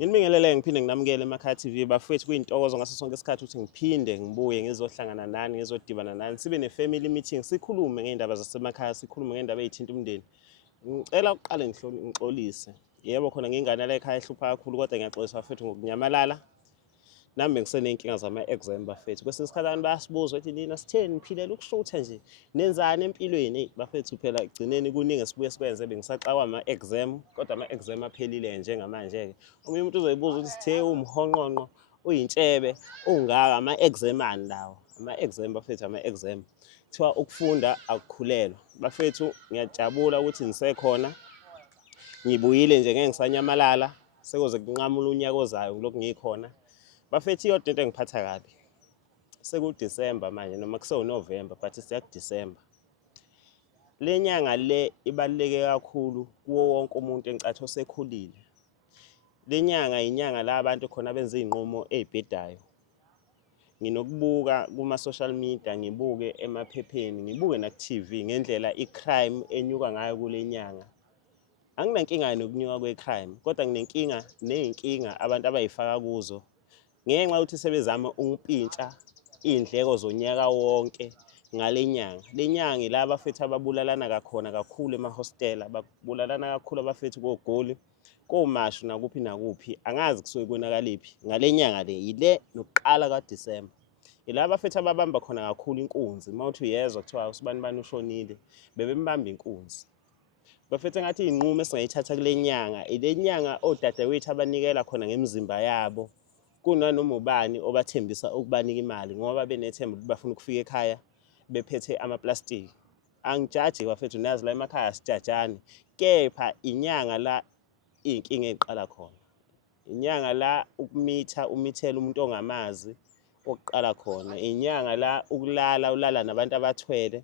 Ngibingelele ngiphinde nginamukele emakhaya TV bafethu kuyintokozo ngaso sonke isikhathi ukuthi ngiphinde ngibuye ngizohlangana nani ngizodibana nani sibe ne-family meeting sikhulume ngeindaba zasemakhaya sikhulume ngeindaba ezithinta umndeni. Ngicela uqale ngixolise. Yebo khona ngingane la ekhaya ehlupha kakhulu kodwa ngiyaxolisa bafethu ngokunyamalala. Nami ngisenenkinga zama-exam bafethu. Kwesinye isikhathi abantu bayasibuza ukuthi nina sitheni niphilela ukushutha nje. Nenzani empilweni? Bafethu phela egcineni kuningi esibuye sikwenze bengisaxawa ama-exam kodwa ama-exam aphelile njengamanje ke. Omunye umuntu uzoyibuza ukuthi sithe umhonqonqo uyintshebe ungaka ama-exam ani lawo. Ama-exam bafethu ama-exam. Kuthiwa ukufunda akukhulelwa. Bafethu ngiyajabula ukuthi nisekhona. Ngibuyile nje ngeke ngisanyamalala sekuze kunqamula unyaka ozayo ngilokhu ngikhona. Bafethu iyodwa into engiphatha kabi. SekuDisemba manje noma kuseNovember but siya kuDisemba. Le nyanga le ibaluleke kakhulu kuwo wonke umuntu engicathi osekhulile. Le nyanga inyanga la abantu khona benza izinqumo ezibhedayo. Nginokubuka kuma social media, ngibuke emaphepheni, ngibuke na TV ngendlela icrime enyuka ngayo kule nyanga. Anginankinga nokunyuka kwecrime kodwa nginenkinga nezinkinga abantu abayifaka kuzo. Ngenxa ukuthi sebezama ukupintsha indleko zonyaka wonke ngale nyanga. Le nyanga la abafethu ababulalana kakhona kakhulu emahostela, babulalana kakhulu abafethu koGoli, koMashu nakuphi nakuphi. Angazi kusuke kwenakaliphi. Ngale nyanga le yile nokuqala kaDisemba. Ila abafethu ababamba khona kakhulu inkunzi. Mawuthi uyezwa kuthiwa usibani bani ushonile, bebembamba inkunzi. Bafethu ngathi inqumo esingayithatha kule nyanga, ile nyanga odadewethu abanikela khona ngemizimba yabo. Kunanoma ubani obathembisa ukubanika imali ngoba benethemba ukuthi bafuna ukufika ekhaya bephethe amaplastiki. Angijaji bafethu nazi la emakhaya sijajane, kepha inyanga la inkinga eziqala khona. Inyanga la umithela umuntu ongamazi oqala khona. Inyanga la ulala nabantu abathwele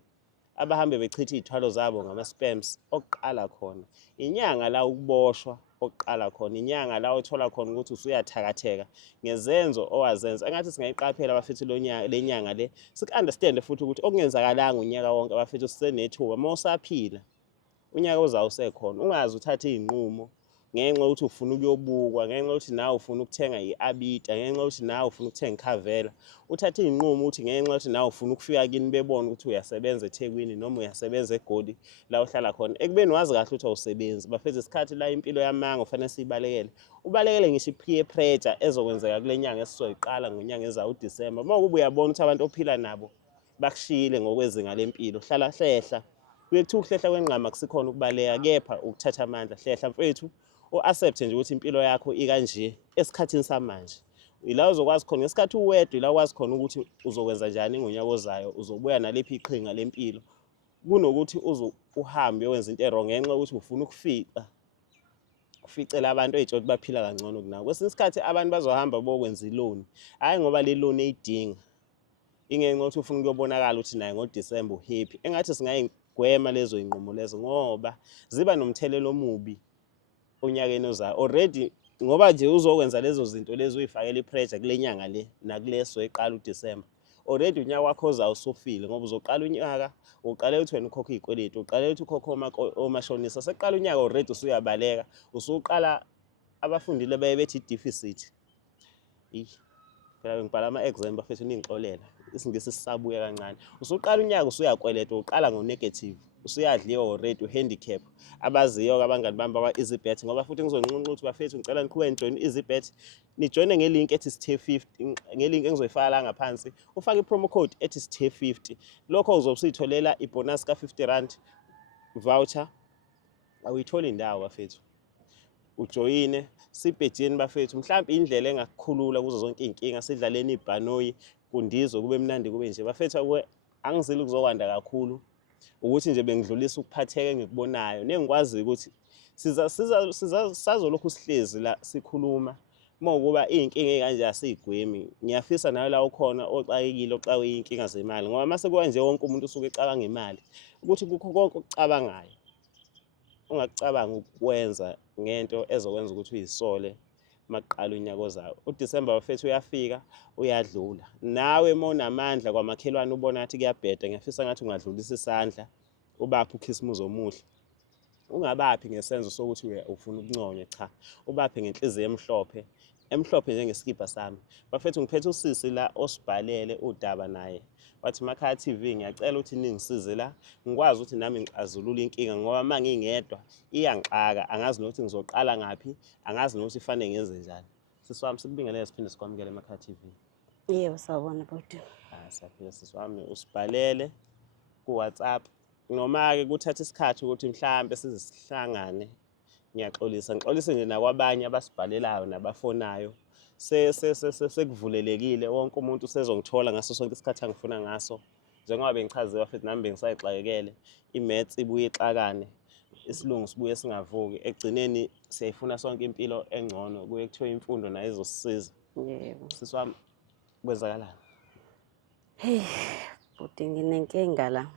abahambe bechitha izithwalo zabo ngama-spams oqala khona. Inyanga la ukuboshwa oqala khona. Inyanga la uthola khona ukuthi usuyathakatheka ngezenzo owazenza. Engathi singayiqaphela abafethu le nyanga le sik-understand futhi ukuthi okungenzakalanga unyaka wonke abafethu sisenethuba mawusaphila unyaka ozayo usekhona. Ungazi uthathe izinqumo ngenxa ukuthi ufuna ukuyobukwa, ngenxa ukuthi nawe ufuna ukuthenga i-abita, ngenxa ukuthi nawe ufuna ukuthenga ikhavela. Uthathe izinqumo ukuthi ngenxa ukuthi nawe ufuna ukufika kini bebone ukuthi uyasebenza eThekwini noma uyasebenza eGoli la uhlala khona. Ekubeni wazi kahle ukuthi awusebenzi. Bafethu isikhathi la impilo yamanga ufanele siyibalekele. Ubalekele ngisho i-peer pressure ezokwenzeka kule nyanga esizoyiqala ngonyanga ezayo uDisemba. Mawukuba uyabona ukuthi abantu ophila nabo bakushiyile ngokwezinga lempilo. Hlala hlehla. Kuye kuthiwa ukuhlehla kwenqama akusikhona ukubaleka kepha ukuthatha amandla. Hlehla mfethu. U-accept nje ukuthi impilo yakho ikanje esikhathini samanje. Ila uzokwazi khona ngesikhathi uwedwa ila ukwazi khona ukuthi uzokwenza njani ngonyaka ozayo, uzobuya nalephi iqhinga lempilo. Kunokuthi uhambe wenza into errong ngenxa ukuthi ufuna uficela abantu ezitshoti baphila kangcono kunawe. Kwesinye isikhathi abantu bazohamba bokwenza iloan, hayi ngoba le loan eyidinga. Ingenxa ukuthi ufuna ukuyobonakala ukuthi naye ngoDisemba uhappy. Engathi singayigwema lezo zinqumo lezo ngoba ziba nomthelelo omubi unyakeni ozayo. Already ngoba nje uzokwenza lezo zinto lezo uyifakela ipressure kule nyanga le nakuleso eqala uDisemba. Already unyaka wakho ozayo usufile ngoba uzoqala unyaka uqale uthi wena ukhokha izikweletu, uqale uthi ukhokha omashonisa. Seqala unyaka already usuyabaleka, usuqala abafundile baye bethi deficit. Phela ngibhala ama-exam bafethu ningixolela. Isingisi sisabuya kancane. Usuqala unyaka usuyakweleta, uqala ngo-negative. Usuyadliwa already uhandicap. Abaziyo abangani bami bakwa-EasyBet ngoba futhi ngizonqunqa ukuthi bafethu ngicela niqhubeke nijoine EasyBet. Nijoine ngelink ethi sithe 50, ngelink engizoyifaka la ngaphansi. Ufake i-promo code ethi sithe 50. Lokho uzobe usitholela ibonus ka-R50 voucher. Awuyitholi indawo bafethu. Ujoyine sibhejeni bafethu. Mhlawumbe indlela engakukhulula kuzo zonke izinkinga sidlaleni ibhanoyi kundizwe kube mnandi kube nje. Bafethu angizili kuzokwanda kakhulu. Ukuthi nje bengidlulisa ukuphatheka engikubonayo nengikwazi ukuthi sizolokhu sihlezi la sikhuluma mawukuba izinkinga ezikanje asizigwemi. Ngiyafisa nawe la ukhona oxakekile oxawe inkinga zemali ngoba mase kuba nje wonke umuntu usuke ecabanga imali ukuthi kukho konke okucabangayo ungakucabanga ukwenza ngento ezokwenza ukuthi uyisole maqala unyaka ozayo. uDisemba bafethu uyafika uyadlula. Nawe monamandla kwamakhelwane ubona ngathi kuyabheda ngiyafisa ngathi ungadlulisa isandla ubapha ukhisimuzo omuhle. ungabaphi ngesenzo sokuthi ufuna ukunconywa, cha, ubaphe ngenhliziyo emhlophe njengesikipa sami. Bafethu ngiphethe usisi la osibhalele udaba naye wathi Makhaya TV ngiyacela ukuthi ningisize la ngikwazi ukuthi nami ngixazulule inkinga ngoba uma ngingedwa iyangixaka, angazi nokuthi ngizoqala ngaphi, angazi nokuthi fanele ngenze njani. Sisi wami sikubingelele siphinde sikwamukele Makhaya TV. Yebo, sawubona bhuti. Saphila sisi wami, usibhalele ku-WhatsApp noma-ke kuthatha isikhathi ukuthi mhlambe size sihlangane. Ngiyaxolisa ngixolise nje nakwabanye abasibhalelayo nabafonayo. Sekuvulelekile, wonke umuntu usezongithola ngaso sonke isikhathi angifuna ngaso. Njengoba bengichaziwe futhi nami bengisayixakekele, i-maths ibuye ixakane, isilungu sibuye singavuki. Ekugcineni siyayifuna sonke impilo engcono, kuye kuthiwe imfundo nayo izosisiza. Yebo. Sisi wami, kwenzakalani? Hey, bhuti nginenkinga la.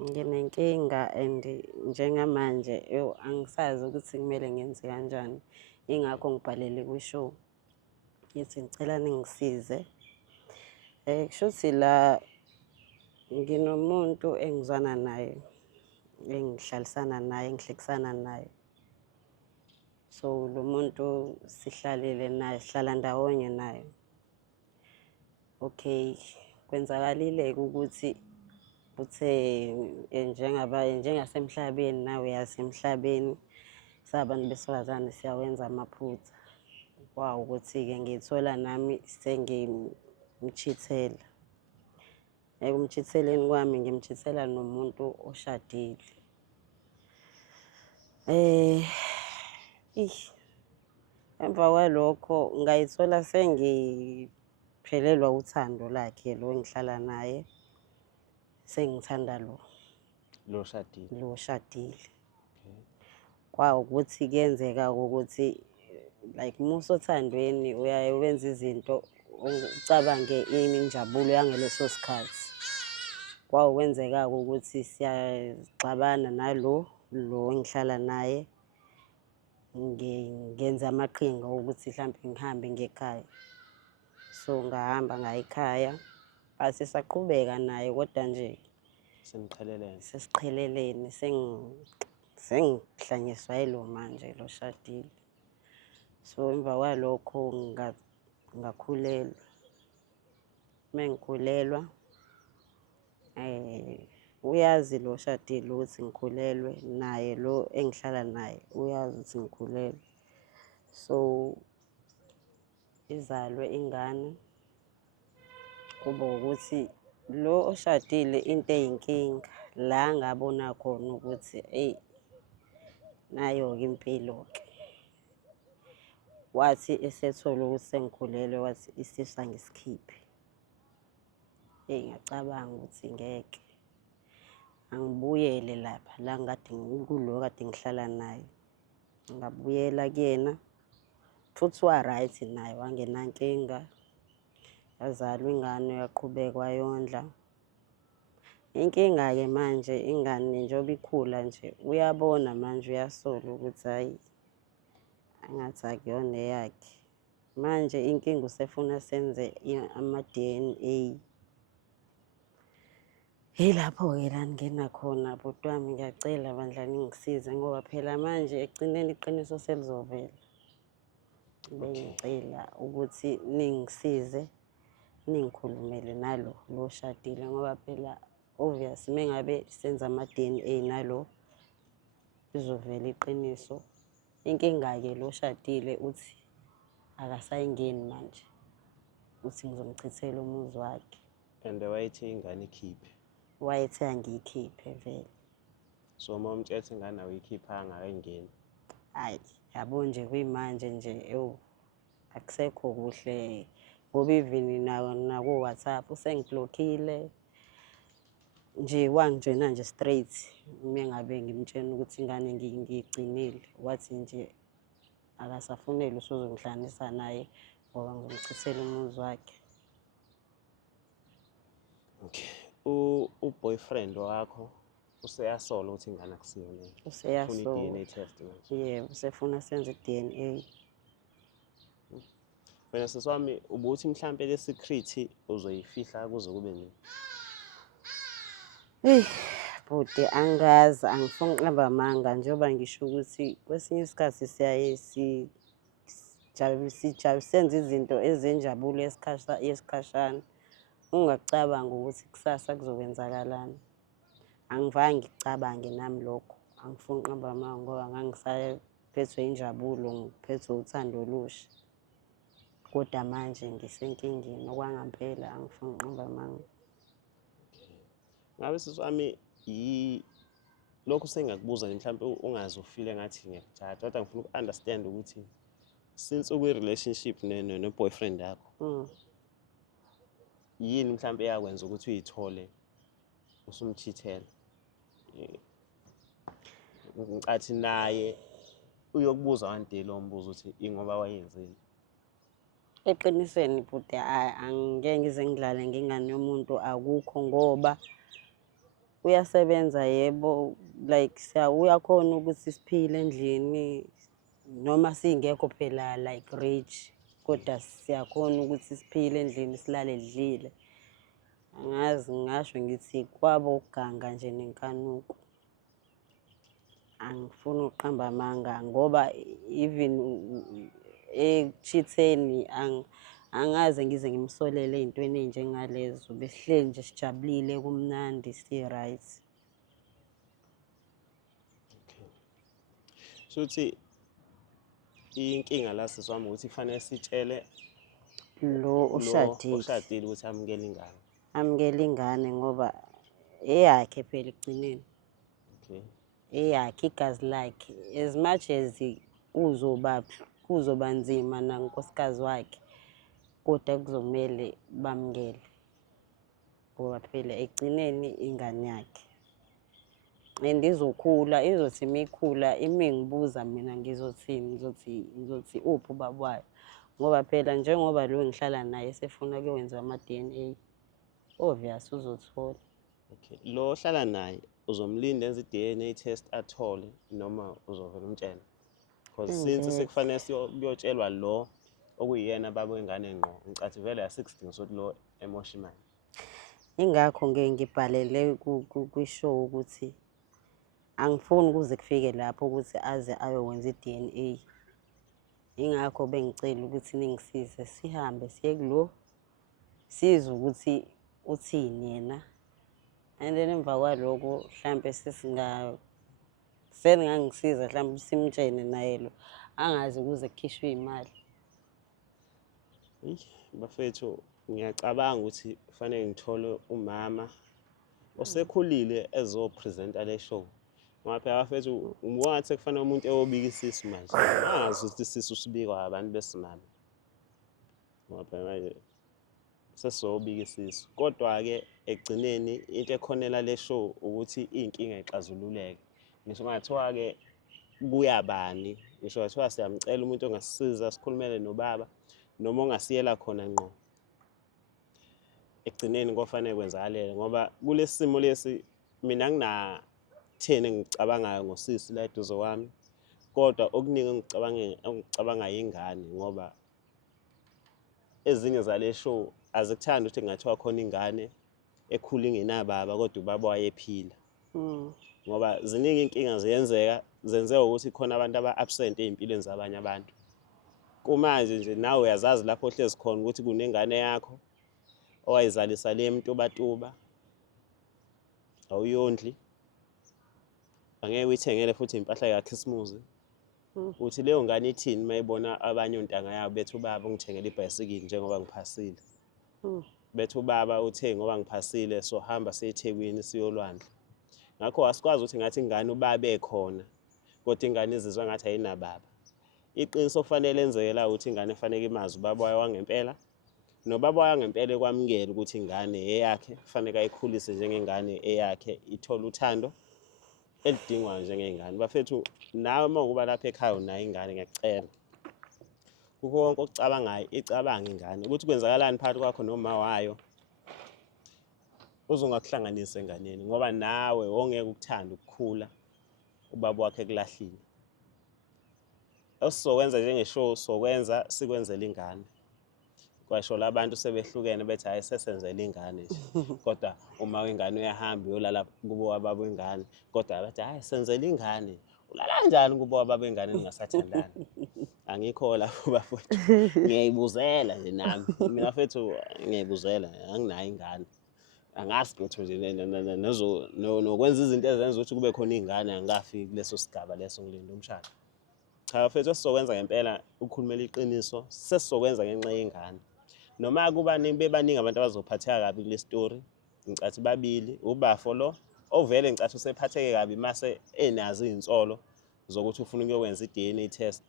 Nginenkinga and njengamanje angisazi ukuthi kumele ngenze kanjani. Ingakho ngibhalele kwishow. Ngithi ngicela ningisize. Kushuthi la nginomuntu engizwana naye, engihlalisana naye, engihlekisana naye. So lo muntu sihlalile naye, sihlala ndawonye naye. Okay, kwenzakalile ukuthi uthe njengasemhlabeni nawe yasemhlabeni sabantu besifazane siyawenza amaphutha. Wow, ukuthi-ke ngithola nami sengimchithela. Ekumchitheleni kwami ngimchithela nomuntu oshadile. Emva kwalokho ngayithola sengiphelelwa uthando lakhe lo engihlala naye. Sengithanda lo shadile. Kwa ukuthi kuyenzeka ukuthi like musothandweni uyaye wenza izinto ucabange injabulo yangeleso sikhathi. Kwa ukwenzeka ukuthi siyaxabana nalo engihlala naye. Ngenza amaqhinga ukuthi mhlawumbe ngihambe ngekhaya. So ngahamba ngayikhaya. Base saqhubeka naye kodwa nje sesiqhelelene sengihlanyiswa yilo manje lo shadile. So emva kwalokho ngakhulelwa. Mengikhulelwa uyazi lo shadile ukuthi ngikhulelwe naye lo engihlala naye uyazi ukuthi ngikhulelwe. So izalwe ingane. Kuba ukuthi lo oshadile into eyinkinga la ngabona khona ukuthi nayo-ke impilo-ke. Wathi esethola ukuthi sengikhulelwe wathi isisu angisikhiphe. Ngiyacabanga ukuthi ngeke angibuyele lapha la kulo kade ngihlala naye. Ngabuyela kuyena futhi wa-right naye wangenankinga. Yazalwa ingane yaqhubeka wayondla. Inkinga-ke manje ingane njengoba ikhula nje uyabona manje uyasola ukuthi hayi angathi akuyona eyakhe. Manje inkinga usefuna senze ama-DNA. Yilapho-ke la ngena khona bhuti wami ngiyacela bandla ningisize ngoba phela manje ekugcineni iqiniso selizovela. Bengicela ukuthi ningisize ningikhulumele lo shadile ngoba phela obvious mengabe senza ama-DNA nalo izovela iqiniso. Inkinga-ke lo shadile uthi akasayingeni manje. Uthi ngizomchithela umuzi wakhe. And wayethi ingane ikhiphe. Wayethi angiyikhiphe vele. So uma umtshela ingane awuyikhiphanga akayingeni. Hayi, yabo nje kuyimanje nje akusekho kuhle. Ngoba even naku WhatsApp usengiblockile. Nje wangitshena nje straight mengabe ngimtshena ukuthi ingane ngiyigcinile. Wathi nje akasafuneli usuzongihlanganisa naye ngoba ngizomchithela umuzi wakhe. Okay. U-boyfriend wakho useyasola ukuthi ingane akusiyona. Useyasola. Ufuna i-DNA test manje. Yebo, usefuna senze i-DNA. Wena sisi wami ubuthi mhlambe le secret uzoyifihla kuze kube nini? Bhuti angazi, angifuni ukuqamba amanga njengoba ngisho ukuthi kwesinye isikhathi siyaye senze izinto ezenjabulo yesikhashana. Ungakucabangi ukuthi kusasa kuzokwenzakalani. Angivange ngikucabange nami lokho. Angifuni ukuqamba amanga ngoba ngangisaphethwe injabulo, ngiphethwe uthando olusha. Kodwa manje ngisenkingeni okwangempela angifuni ukuqamba amanga. Ngabe sisi wami lokhu sengakubuza nje mhlawumbe ungaze ufile ngathi ngiyakujaja kodwa ngifuna uku-understand ukuthi since ukwi-relationship no-boyfriend yakho yini mhlawumbe eyakwenza ukuthi uyithole usumchithela ngicathi naye uyokubuza one day lo mbuzo ukuthi ingoba wayenzeni. Eqinisweni bhuti angeke ngize ngidlale ngengane yomuntu akukho ngoba uyasebenza yebo, like uyakhona ukuthi siphile endlini noma singekho phela like rich, kodwa siyakhona ukuthi siphile endlini silale edlile. Angazi ngingasho ngithi kwabo ukuganga nje nenkanuko. Angifuni ukuqamba amanga ngoba even ekuchitheni angaze ngize ngimsolele ey'ntweni ey'njengalezo. Besihleli nje sijabulile kumnandi si-right. Shuthi inkinga la sisi wami ukuthi kufanele sitshele Lo oshadile ukuthi amukele ingane. Amukele ingane ngoba eyakhe phela ekugcineni. Okay. Eyakhe, igazi lakhe. As much as kuzoba nzima nankosikazi wakhe, kodwa kuzomele bamukele ngoba phela ekugcineni ingane yakhe. And izokhula, izothi imikhula imingibuza mina ngizothini, ngizothi uphi ubaba wayo. Ngoba phela njengoba lo ngihlala naye esefuna kuyokwenziwa ama-DNA, obvious uzothola. Okay. Lo ohlala naye uzomlinda enze i-DNA test athole noma uzovela umtshela? Because since sekufanele kuyotshelwa lo okuyiyena baba wengane ngqo, ngicathi vele asikudinga sokuthi lo emosha imali. Ingakho ngibhalele kwishow ukuthi angifuni ukuze kufike lapho ukuthi aze ayokwenza i-DNA. Ingakho bengicela ukuthi ningisize sihambe siye kulo sizwe ukuthi uthini yena. And then emva kwaloko mhlampe seningangisiza mhlampe simtshene naye lo angazi kuze kukhishwe imali. Bafethu ngiyacabanga ukuthi kufanele ngithole umama osekhulile ezopresenta le show. Ngoba phela bafethu ngathi kufanele umuntu eyobika isisu manje. Angazi ukuthi isisu sibikwa abantu besimame. Ngoba phela manje sesizobika isisu. Kodwa-ke ekugcineni into ekhonela le show ukuthi iy'nkinga ixazululeke. Ngisho kungathiwa-ke kuyabani, ngisho kungathiwa siyamcela umuntu ongasisiza sikhulumele nobaba noma ongasiyela khona ngqo. Ekugcineni kofanele kwenzakalele ngoba kulesi simo lesi mina nginatheni engikucabangayo ngosisi la eduze kwami, kodwa okuningi engikucabangayo ingane ngoba ezinye zale show azikuthandi ukuthi kungathiwa khona ingane ekhula ingenababa kodwa ubaba wayephila. Ngoba ziningi inkinga zenzeka ukuthi khona abantu aba-absent ey'mpilweni zabanye abantu. Kumanje nje nawe uyazazi lapho ohlezi khona ukuthi kunengane yakho owayizalisa le mtubatuba, awuyondli, angeke uyithengele futhi impahla yakhisimuzi. Uthi leyo ngane ithini mayibona abanye ontanga yabo bethi ubaba ungithengele ibhayisikili njengoba ngiphasile. Bethi ubaba uthe ngoba ngiphasile sohamba siye eThekwini siyolwandla. Ngakho asikwazi ukuthi ngathi ingane ubaba ekhona kodwa ingane izizwa ngathi ayinababa. Iqiniso kufanele lenzekela ukuthi ingane efanele imazi ubaba wayo wangempela, nobaba wayo wangempela ekwamukela ukuthi ingane eyakhe kufanele ayikhulise njengengane eyakhe, ithole uthando elidingwayo njengengane. Bafethu nawe mawukuba lapha ekhaya unayo ingane ngiyakucela kukho konke okucabangayo icabanga ingane ukuthi kwenzakalani phakathi kwakho noma wayo uzongakuhlanganisa enganeni ngoba nawe ongeke ukuthanda ukukhula ubaba wakhe kulahlile. Osizokwenza njengeshow sokwenza sikwenzele ingane kwasho labantu sebehlukene bethi hayi sesenzele ingane nje kodwa uma wengane uyahamba uyolala kubo wababa wengane kodwa bathi hayi senzele ingane ulala kanjani kubo wababa wengane ningasathandani angikho lapho bafowethu ngiyayibuzela nje nami mina mfethu ngiyayibuzela anginayo ingane angazi lutho nje nokwenza izinto ezenza ukuthi kube khona ingane angikafiki kuleso sigaba leso ngilinda umshado cha mfethu esizokwenza ngempela ukukhulumela iqiniso sesizokwenza ngenxa yengane noma kuba bebaningi abantu abazophatheka kabi kule story ngicathi babili ubafo lo ovele ngicathi usephatheke kabi mase enazo izinsolo zokuthi ufuna ukuyokwenza i-DNA test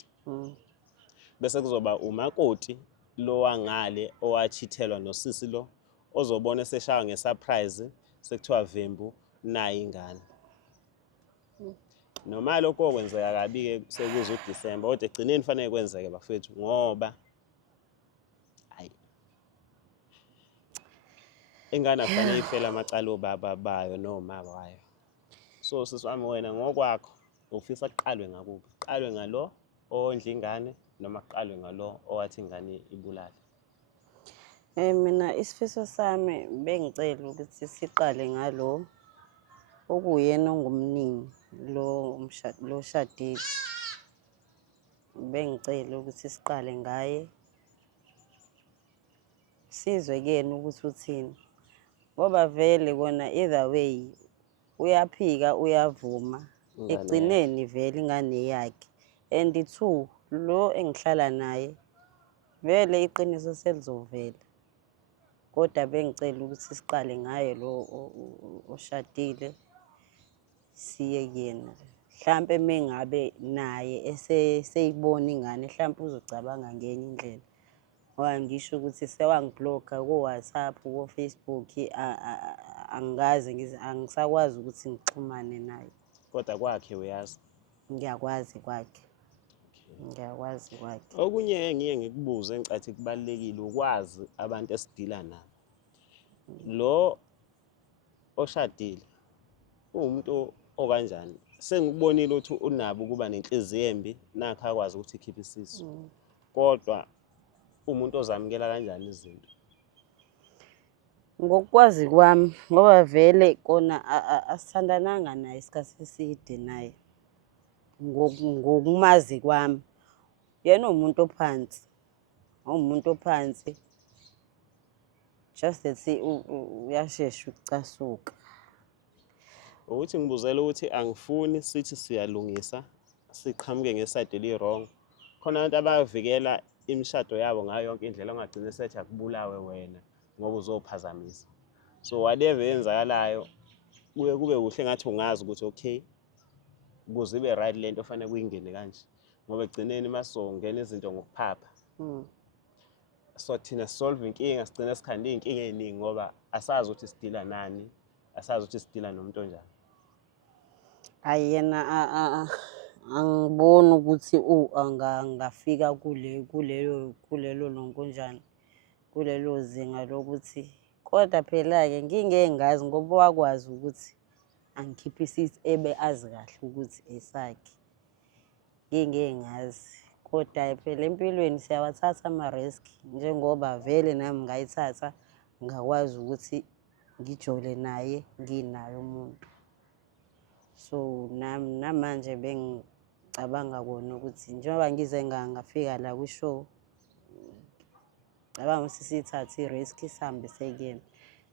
bese kuzoba umakoti lo wangale owachithelwa nosisi lo ozobona eseshaya ngesurprise sekuthiwa vembu nayi ingane noma lokho kwenzeka kabi ke sekuze uDisemba kodwa egcineni fanele kwenzeke bafethu ngoba hayi ingane afanele ifela amacala obaba bayo noma bayo so sisi wami wena ngokwakho ufisa kuqalwe ngakuphi kuqalwe ngalo ondla ingane noma kuqalwe ngalo owathi ingane ibulala Mina isifiso sami bengicela ukuthi siqale ngalo okuyena ongumnini lo Ushadile. Bengicela ukuthi siqale ngaye sizwe kuyena ukuthi uthini ngoba vele kona either way uyaphika uyavuma egcineni vele ingane yakhe and 2 lo engihlala naye vele iqiniso selizovela kodwa bengicela ukuthi siqale ngaye lo oshadile siye kuyena mhlambe mengabe naye seyibona ingane mhlambe uzocabanga ngenye indlela ngoba ngisho ukuthi sewangibloka ko WhatsApp ko Facebook angisakwazi ukuthi ngixhumane naye kodwa kwakhe uyazi ngiyakwazi kwakhe okunye engiye ngikubuze ngicathi kubalekile ukwazi abantu esidila nabo lo oshadile umuntu okanjani sengikubonile ukuthi unabo kuba nenhliziyo embi nakho akwazi ukuthi ikhiphe isisu kodwa umuntu ozamukela kanjani izinto ngokwazi kwami ngoba vele kona asithandananga naye isikhathi eside naye ngokumazi kwami yena umuntu ophansi just that uyashesha ukucasuka ukuthi ngibuzela ukuthi angifuni sithi siyalungisa siqhamuke ngeside eli-wrong khona abantu abavikela imishado yabo ngayo yonke indlela ongagcina sethi akubulawe wena ngoba uzophazamisa so whatever yenzakalayo kuye kube kuhle ngathi ungazi ukuthi okay ukuze ibe right lento ofanele kuyingene kanje ngoba egcineni masizongena izinto ngokuphapha so thina solve inkinga sigcina sikhanda iy'nkinga ey'ningi ngoba asazi ukuthi sidila nani asazi ukuthi sidila nomuntu onjani hayi yena angiboni ukuthi angafika kulelo nonkonjani kulelo zinga lokuthi kodwa phela-ke ngingengikazi ngoba wakwazi ukuthi angikhiphe isisu ebe azi kahle ukuthi esakhe ngingengazi kodwa phela empilweni siyawathatha ama-risk njengoba vele nami ngayithatha ngakwazi ukuthi ngijole naye nginaye umuntu so namanje bengicabanga kona ukuthi njengoba ngize ngafika la kwishow cabanga ukuthi siyithathe i-risk sihambe sekuyena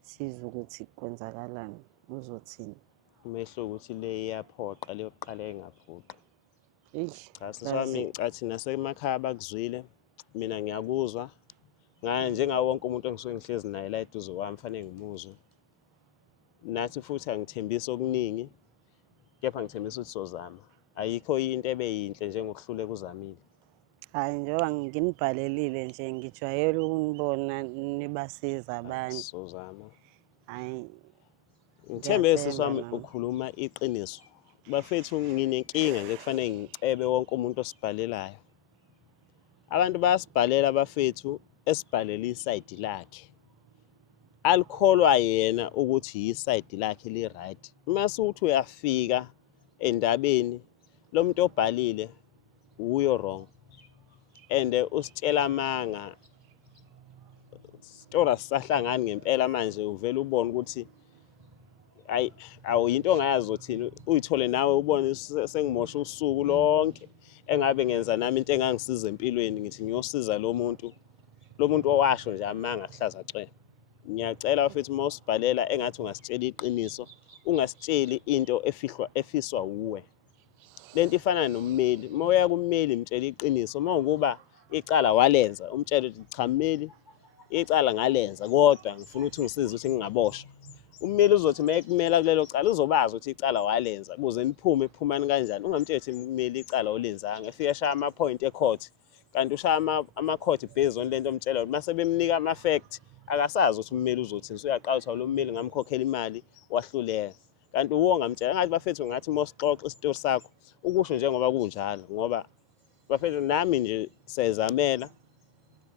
sizwe ukuthi kwenzakalani uzothini umehlo ukuthi le iyaphoqa le yokuqala engaphoqi cha sisami ngicathi nasemakhaya bakuzwile mina ngiyakuzwa njengawo wonke umuntu engisuke ngihlezi naye la eduze kwami fanele ngimuzwe nathi futhi angithembisi okuningi kepha ngithembisa ukuthi sozama ayikho into ebeyinhle njengokuhluleka uzamile hayi njengoba nginibhalelile nje ngijwayele ukunibona nibasiza abanye sozama hayi ngithembe sesami ukhuluma iqiniso bafethu nginenkinga nje kufanele ngicebe wonke umuntu osibhalelayo abantu bayasibhalela bafethu esibhalela isayidi lakhe alikholwa yena ukuthi isayidi lakhe li-right mase uthi uyafika endabeni lo muntu obhalile uyo wrong and usitshela amanga isitori asisahlangani ngempela manje uvele ubone ukuthi ayi awuyinto ongayazi uthini uyithole nawe ubone sengimosha usuku lonke engabe ngenza nami into engangisiza empilweni ngithi ngiyosiza lo muntu owasho nje amanga kuhlaza cwele. Ngiyacela bafethu uma usibhalela engathi ungasitshela iqiniso ungasitsheli into efiswa uwe. Lento ifana nommeli uma uya kummeli mtshela iqiniso uma ukuba icala walenza umtshela ukuthi cha mmeli icala ngalenza kodwa ngifuna ukuthi ungisize ukuthi ngingaboshwa. Ummeli uzothi uma ekumela kulelo cala uzobazi ukuthi icala walenza ukuze niphumani kanjani. Ungamtsheli ukuthi mmeli icala olenzanga efika shaya ama-point e-court kanti ushaya ama-court based on lento omtshela ukuthi mase bemnika ama-fact akasazi ukuthi ummeli uzothini. Usuyaqala ukuthi lo mmeli ngamkhokhela imali wahluleka. Kanti uwo ngamtshela ngathi bafethu ngathi uma usixoxa isitori sakho ukusho njengoba kunjalo ngoba bafethu nami nje siyazamela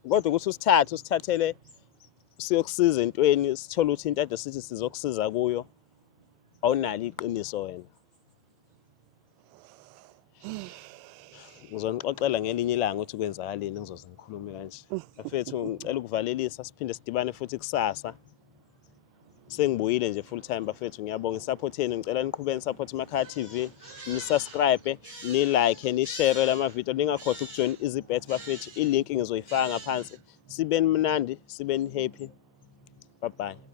kodwa ukuthi usithathele siyokusiza entweni sithola ukuthi into ade sithi sizokusiza kuyo awunalo iqiniso wena. Ngizonixoxela ngelinye ilanga ukuthi kwenzakaleni ngizoze ngikhulume kanje. Bafethu ngicela ukuvalelisa siphinde sidibane futhi kusasa. Sengibuyile nje full time bafethu ngiyabonga isupport yenu ngicela niqhubeni support Makhaya TV ni subscribe ni like ni share lama video ningakhohlwa ukujoin izibet bafethu ilink ngizoyifaka ngaphansi sibeni mnandi sibeni happy bye bye.